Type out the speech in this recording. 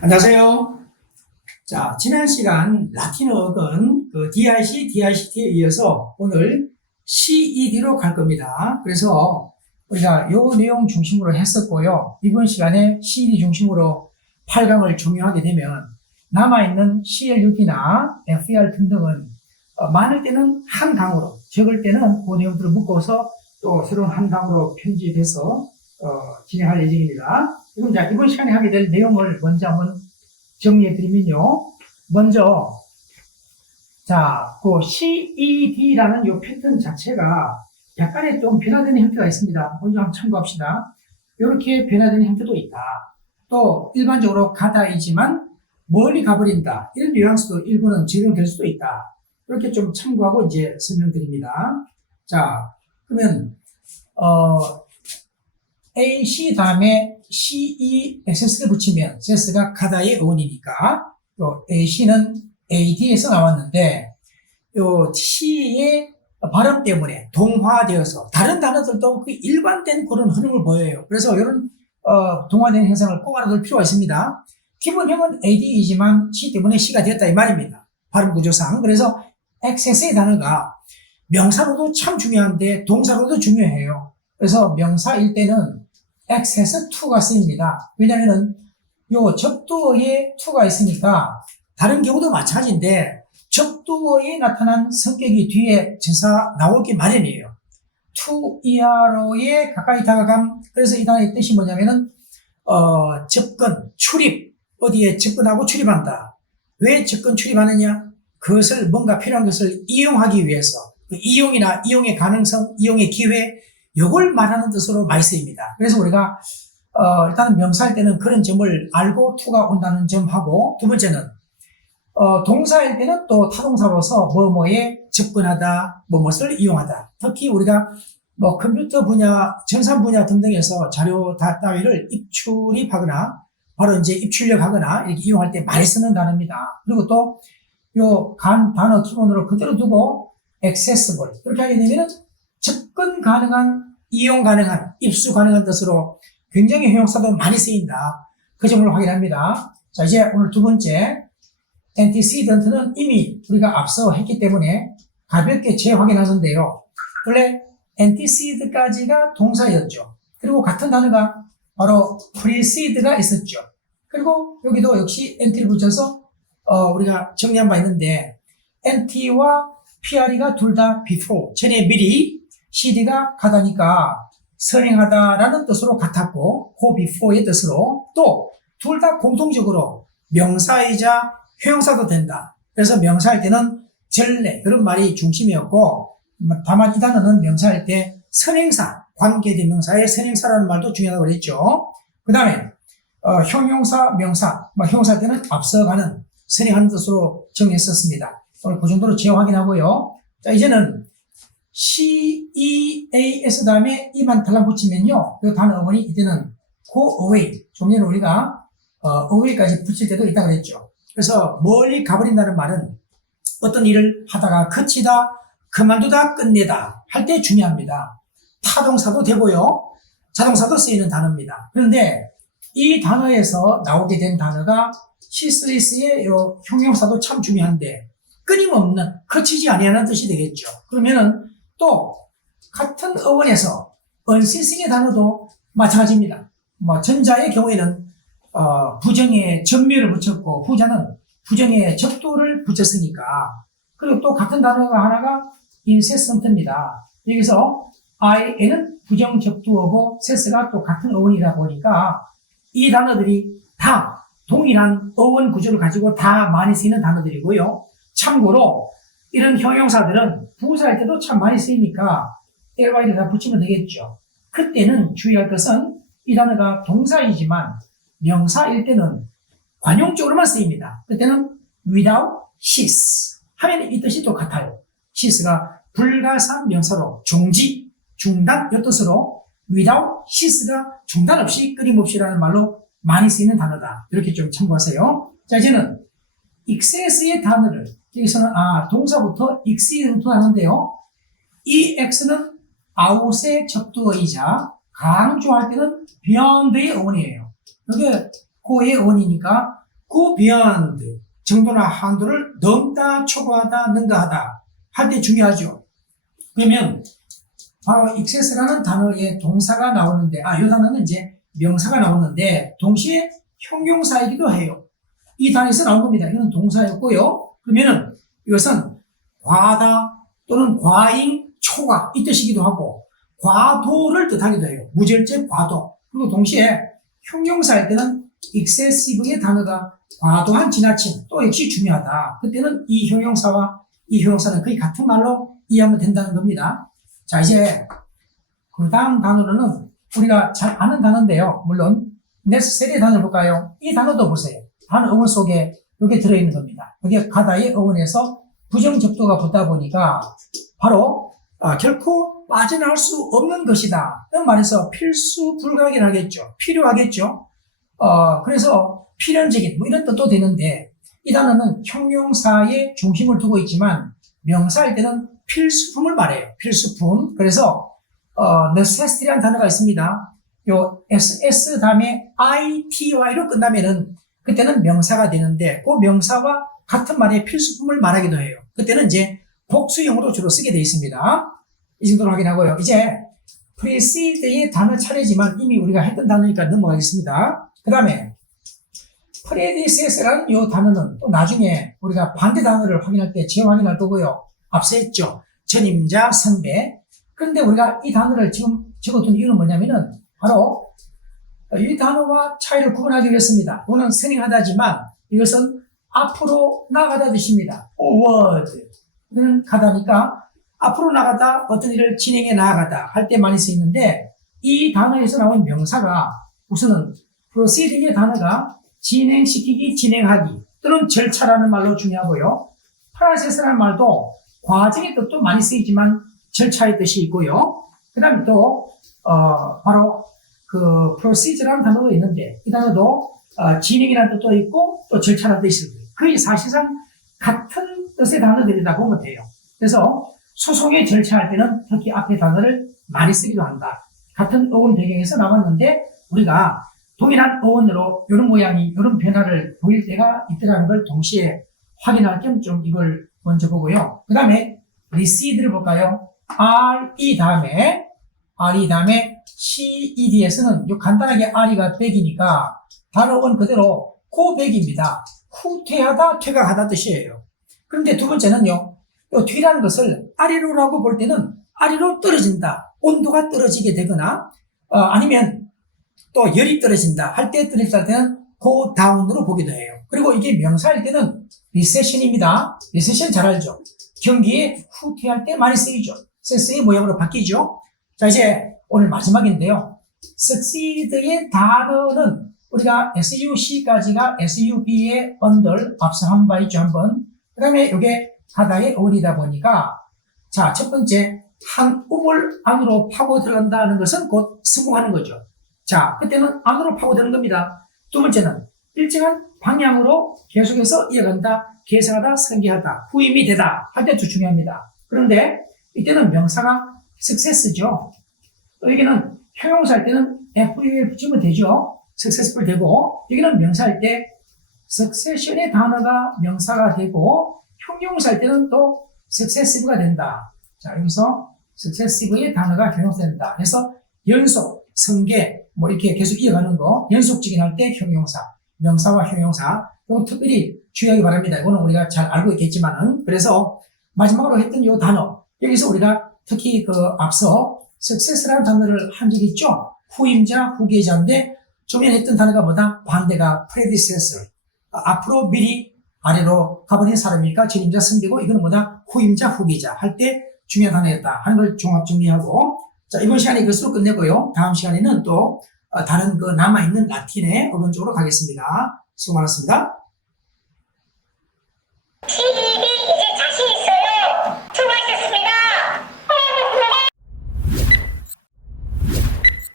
안녕하세요. 자, 지난 시간 라틴어학은 DIC, DICT에 이어서 오늘 CED로 갈 겁니다. 그래서 우리가 요 내용 중심으로 했었고요. 이번 시간에 CED 중심으로 8강을 종료하게 되면 남아있는 CLUT나 FER 등등은 많을 때는 한 강으로, 적을 때는 그 내용들을 묶어서 또 새로운 한 강으로 편집해서 진행할 예정입니다. 그럼 자, 이번 시간에 하게 될 내용을 먼저 한번 정리해 드리면요. 먼저, 자, 그 CED라는 이 패턴 자체가 약간의 좀 변화되는 형태가 있습니다. 먼저 한번 참고합시다. 이렇게 변화되는 형태도 있다. 또, 일반적으로 가다이지만 멀리 가버린다. 이런 뉘앙스도 일부는 적용될 수도 있다. 이렇게 좀 참고하고 이제 설명드립니다. 자, 그러면, AC 다음에 CESS를 붙이면 SS가 가다의 어원이니까 또 AC는 AD에서 나왔는데 요 T의 발음 때문에 동화되어서 다른 단어들도 그 일관된 그런 흐름을 보여요. 그래서 이런 동화된 현상을 꼭 알아둘 필요가 있습니다. 기본형은 AD이지만 C 때문에 C가 되었다 이 말입니다. 발음 구조상. 그래서 XS의 단어가 명사로도 참 중요한데 동사로도 중요해요. 그래서 명사일 때는 XS to가 쓰입니다. 왜냐면은 요 접두어에 to가 있으니까 다른 경우도 마찬가지인데 접두어에 나타난 성격이 뒤에 전사 나올 게 마련이에요. to ERO에 가까이 다가감. 그래서 이 단어의 뜻이 뭐냐면은 접근, 출입, 어디에 접근하고 출입한다. 왜 접근, 출입하느냐? 그것을 뭔가 필요한 것을 이용하기 위해서 그 이용이나 이용의 가능성, 이용의 기회 요걸 말하는 뜻으로 많이 쓰입니다. 그래서 우리가 일단 명사할 때는 그런 점을 알고 to가 온다는 점하고 두 번째는 동사일 때는 또 타동사로서 뭐뭐에 접근하다, 뭐뭇을 이용하다. 특히 우리가 뭐 컴퓨터 분야, 전산 분야 등등에서 자료 따위를 입출입하거나 바로 이제 입출력하거나 이렇게 이용할 때 많이 쓰는 단어입니다. 그리고 또 요 단어 기본으로 그대로 두고 accessible 이렇게 하게 되면은 접근 가능한, 이용 가능한, 입수 가능한 뜻으로 굉장히 형용사도 많이 쓰인다. 그 점을 확인합니다. 자, 이제 오늘 두 번째 antecedent는 이미 우리가 앞서 했기 때문에 가볍게 재확인하는데요. 원래 antecedent까지가 동사였죠. 그리고 같은 단어가 바로 preced가 있었죠. 그리고 여기도 역시 ante를 붙여서 우리가 정리한 바 있는데 ante와 PRE가 둘 다 before, 전에 미리, CD가 가다니까 선행하다라는 뜻으로 같았고 go before의 뜻으로 또 둘 다 공통적으로 명사이자 형용사도 된다. 그래서 명사할 때는 전례 그런 말이 중심이었고 다만 이 단어는 명사할 때 선행사, 관계대명사의 선행사라는 말도 중요하다고 그랬죠. 그 다음에 형용사, 명사, 형용사할 때는 앞서가는, 선행하는 뜻으로 정했었습니다. 오늘 그 정도로 재확인하고요. 자, 이제는 CEAS 다음에 이만 달라붙이면요. 이 단어 어원이 이때는 go away. 좀 전에 우리가 away까지 붙일 때도 있다 그랬죠. 그래서 멀리 가버린다는 말은 어떤 일을 하다가 그치다, 그만두다, 끝내다 할 때 중요합니다. 타동사도 되고요. 자동사도 쓰이는 단어입니다. 그런데 이 단어에서 나오게 된 단어가 시스리스의 형용사도 참 중요한데 끊임없는, 그치지 아니하는 뜻이 되겠죠. 그러면은 또 같은 어원에서 unceasing의 단어도 마찬가지입니다. 전자의 경우에는 부정에 전멸을 붙였고 후자는 부정에 접두를 붙였으니까. 그리고 또 같은 단어가 하나가 incessant입니다. 여기서 IN은 부정 접두어고 cess가 또 같은 어원이다 보니까 이 단어들이 다 동일한 어원 구조를 가지고 다 많이 쓰이는 단어들이고요. 참고로 이런 형용사들은 부사할 때도 참 많이 쓰이니까 ly를 다 붙이면 되겠죠. 그때는 주의할 것은 이 단어가 동사이지만 명사일 때는 관용적으로만 쓰입니다. 그때는 without cease 하면 이 뜻이 똑같아요. cease가 불가산 명사로 종지, 중단 이 뜻으로 without cease가 중단 없이 끊임없이라는 말로 많이 쓰이는 단어다. 이렇게 좀 참고하세요. 자, 이제는 excess의 단어를 여기서는 동사부터 exceed부터 하는데요. 이 x는 out의 접두어이자 강조할 때는 beyond의 어원이에요. 이게 고의 어원이니까 go beyond 정도나 한도를 넘다, 초과하다, 능가하다 할 때 중요하죠. 그러면 바로 excess라는 단어의 동사가 나오는데, 이 단어는 이제 명사가 나오는데 동시에 형용사이기도 해요. 이 단어에서 나온 겁니다. 이건 동사였고요. 그러면은 이것은 과하다 또는 과잉, 초과 이 뜻이기도 하고 과도를 뜻하기도 해요. 무절제 과도. 그리고 동시에 형용사일 때는 excessive의 단어가 과도한, 지나친 또 역시 중요하다. 그때는 이 형용사와 이 형용사는 거의 같은 말로 이해하면 된다는 겁니다. 자, 이제 그 다음 단어는 우리가 잘 아는 단어인데요. 물론 necessary 단어를 볼까요? 이 단어도 보세요. 단어 어원 속에 이게 들어있는 겁니다. 이게 가다의 어원에서 부정적도가 붙다 보니까 바로 결코 빠져나올 수 없는 것이다. 이런 말에서 필수 불가결하겠죠. 필요하겠죠. 그래서 필연적인 이런 뜻도 되는데 이 단어는 형용사에 중심을 두고 있지만 명사일 때는 필수품을 말해요. 필수품. 그래서 necessity라는 단어가 있습니다. 요 ss 다음에 ity로 끝나면은 그때는 명사가 되는데 그 명사와 같은 말의 필수품을 말하기도 해요. 그때는 이제 복수형으로 주로 쓰게 되어 있습니다. 이 정도로 확인하고요. 이제 precede의 단어 차례지만 이미 우리가 했던 단어니까 넘어가겠습니다. 그 다음에 predecessor라는 이 단어는 또 나중에 우리가 반대 단어를 확인할 때 재확인할 거고요. 앞서 했죠. 전임자, 선배. 그런데 우리가 이 단어를 지금 적어둔 이유는 뭐냐면은 바로 이 단어와 차이를 구분하기 위해서입니다. 이거는 선행하다지만 이것은 앞으로 나가다 뜻입니다. forward. 이거는 가다니까 앞으로 나가다 어떤 일을 진행해 나가다 할 때 많이 쓰이는데 이 단어에서 나온 명사가 우선은 proceeding의 단어가 진행시키기, 진행하기 또는 절차라는 말로 중요하고요. process라는 말도 과정의 뜻도 많이 쓰이지만 절차의 뜻이 있고요. 그 다음에 또 바로 그 procedure라는 단어도 있는데 이 단어도 진행이라는 뜻도 있고 또 절차라는 뜻이 있어요. 거의 사실상 같은 뜻의 단어들이다 보면 돼요. 그래서 소송의 절차할 때는 특히 앞에 단어를 많이 쓰기도 한다. 같은 어원 배경에서 나왔는데 우리가 동일한 어원으로 이런 모양이 이런 변화를 보일 때가 있더라는 걸 동시에 확인할 겸 좀 이걸 먼저 보고요. 그 다음에 recede를 볼까요? re 다음에 ced에서는 요 간단하게 re가 백이니까 단어원 그대로 고백입니다. 후퇴하다, 퇴각하다 뜻이에요. 그런데 두 번째는요. 요 뒤라는 것을 아래로라고 볼 때는 아래로 떨어진다. 온도가 떨어지게 되거나 아니면 또 열이 떨어진다 할 때 떨어질 때는 go down으로 보기도 해요. 그리고 이게 명사일 때는 recession입니다. recession 잘 알죠? 경기에 후퇴할 때 많이 쓰이죠. 센스의 모양으로 바뀌죠. 자, 이제 오늘 마지막인데요. succeed의 단어는 우리가 suc까지가 sub의 언들 앞서 한 바 있죠, 한번. 그 다음에 이게 가다의 어원이다 보니까 자, 첫 번째 한 우물 안으로 파고 들어간다는 것은 곧 성공하는 거죠. 자, 그때는 안으로 파고 드는 겁니다. 두 번째는 일정한 방향으로 계속해서 이어간다, 계승하다, 설계하다, 후임이 되다 할 때도 중요합니다. 그런데 이때는 명사가 success죠. 또 여기는 형용사일 때는 FU를 붙이면 되죠. successful 되고 여기는 명사일 때 succession의 단어가 명사가 되고 형용사일 때는 또 successive가 된다. 자, 여기서 successive의 단어가 형용사 된다. 그래서 연속, 성계, 뭐 이렇게 계속 이어가는 거, 연속적인 할 때 형용사, 명사와 형용사, 이거 특별히 주의하기 바랍니다. 이거는 우리가 잘 알고 있겠지만은, 그래서 마지막으로 했던 이 단어, 여기서 우리가 특히 그 앞서 success라는 단어를 한 적이 있죠? 후임자, 후계자인데, 좀 전에 했던 단어가 뭐다? 반대가 predecessor. 앞으로 미리 아래로 가버린 사람이니까 전임자, 선배고, 이거는 뭐다? 후임자, 후계자 할 때 중요한 단어였다 하는 걸 종합 정리하고, 자, 이번 시간에 이것으로 끝내고요. 다음 시간에는 또 다른 그 남아있는 라틴의 어원 쪽으로 가겠습니다. 수고 많았습니다. 시인이 이제 자신 있어요.